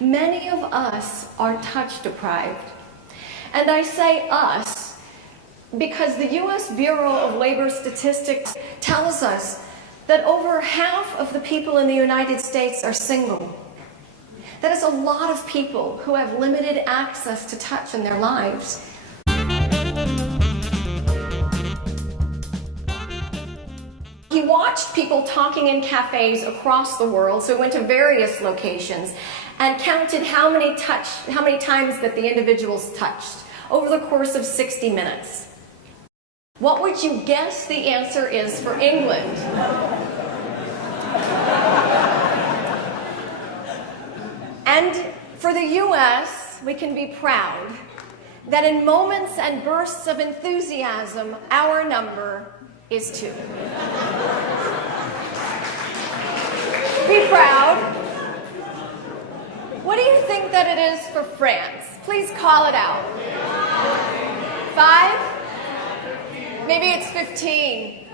Many of us are touch deprived. And I say us because the U.S. Bureau of Labor Statistics tells us that over half of the people in the United States are single. That is a lot of people who have limited access to touch in their lives. He watched people talking in cafes across the world, so he went to various locations and counted how many times that the individuals touched over the course of 60 minutes. What would you guess the answer is for England? And for the US, we can be proud that in moments and bursts of enthusiasm, our number is 2. Be proud. What do you think that it is for France? Please call it out. 5? Maybe it's 15.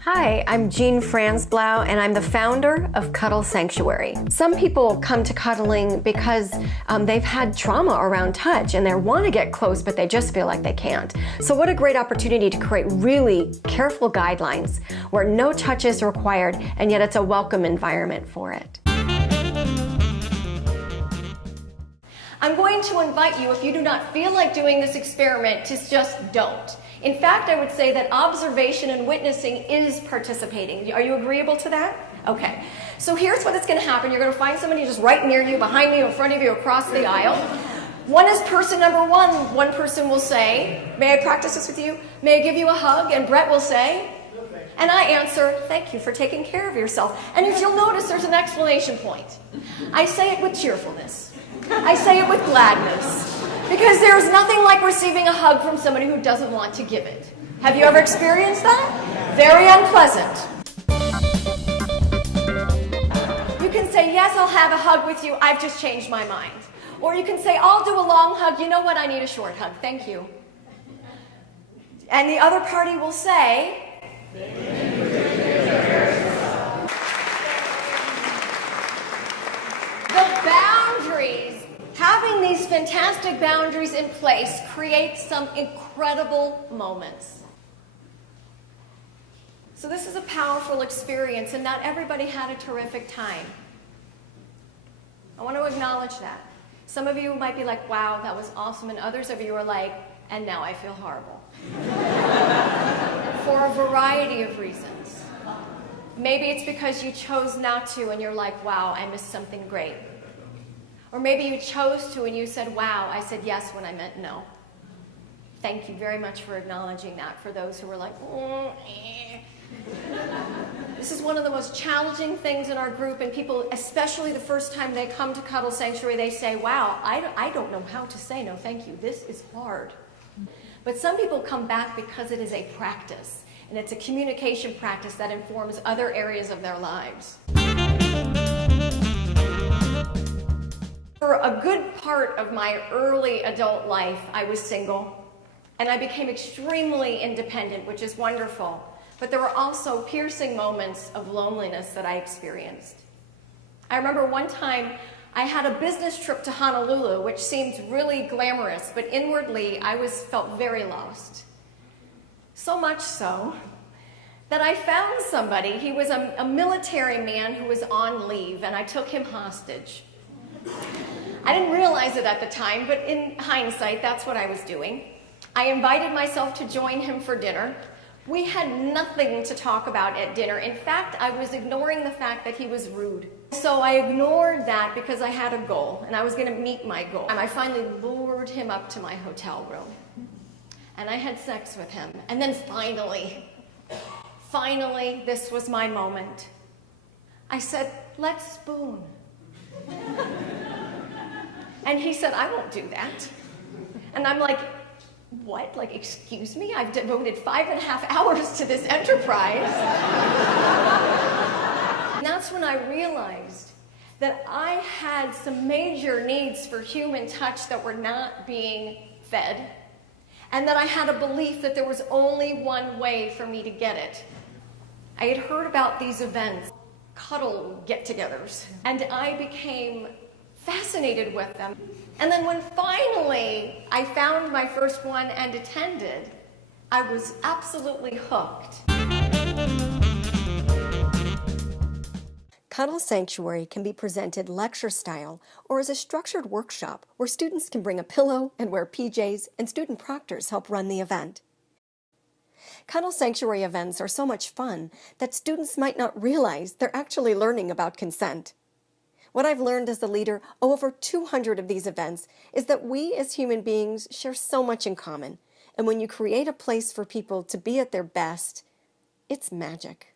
Hi, I'm Jean Franzblau, and I'm the founder of Cuddle Sanctuary. Some people come to cuddling because they've had trauma around touch and they want to get close, but they just feel like they can't. So what a great opportunity to create really careful guidelines where no touch is required, and yet it's a welcome environment for it. I'm going to invite you, if you do not feel like doing this experiment, to just don't. In fact, I would say that observation and witnessing is participating. Are you agreeable to that? Okay. So here's what is going to happen. You're going to find somebody just right near you, behind you, in front of you, across the aisle. One is person number one. One person will say, may I practice this with you? May I give you a hug? And Brett will say, and I answer, thank you for taking care of yourself. And if you'll notice, there's an exclamation point. I say it with cheerfulness. I say it with gladness. Because there's nothing like receiving a hug from somebody who doesn't want to give it. Have you ever experienced that? Very unpleasant. You can say, yes, I'll have a hug with you. I've just changed my mind. Or you can say, I'll do a long hug. You know what? I need a short hug. Thank you. And the other party will say, the boundaries. Having these fantastic boundaries in place creates some incredible moments. So this is a powerful experience, and not everybody had a terrific time. I want to acknowledge that. Some of you might be like, wow, that was awesome, and others of you are like, and now I feel horrible. For a variety of reasons. Maybe it's because you chose not to, and you're like, wow, I missed something great. Or maybe you chose to and you said, wow, I said yes when I meant no. Thank you very much for acknowledging that for those who were like, This is one of the most challenging things in our group, and people, especially the first time they come to Cuddle Sanctuary, they say, wow, I don't know how to say no thank you. This is hard. But some people come back because it is a practice, and it's a communication practice that informs other areas of their lives. For a good part of my early adult life, I was single, and I became extremely independent, which is wonderful. But there were also piercing moments of loneliness that I experienced. I remember one time I had a business trip to Honolulu, which seemed really glamorous, but inwardly I felt very lost. So much so that I found somebody. He was a military man who was on leave, and I took him hostage. I didn't realize it at the time, but in hindsight, that's what I was doing. I invited myself to join him for dinner. We had nothing to talk about at dinner. In fact, I was ignoring the fact that he was rude. So I ignored that because I had a goal, and I was going to meet my goal. And I finally lured him up to my hotel room. And I had sex with him. And then finally, this was my moment. I said, let's spoon. And he said, I won't do that. And I'm like, what? Like, excuse me? I've devoted 5.5 hours to this enterprise. And that's when I realized that I had some major needs for human touch that were not being fed, and that I had a belief that there was only one way for me to get it. I had heard about these events Cuddle get-togethers. And I became fascinated with them. And then when finally I found my first one and attended, I was absolutely hooked. Cuddle Sanctuary can be presented lecture style or as a structured workshop where students can bring a pillow and wear PJs and student proctors help run the event. Cuddle Sanctuary events are so much fun that students might not realize they're actually learning about consent. What I've learned as a leader of over 200 of these events is that we as human beings share so much in common, and when you create a place for people to be at their best, it's magic.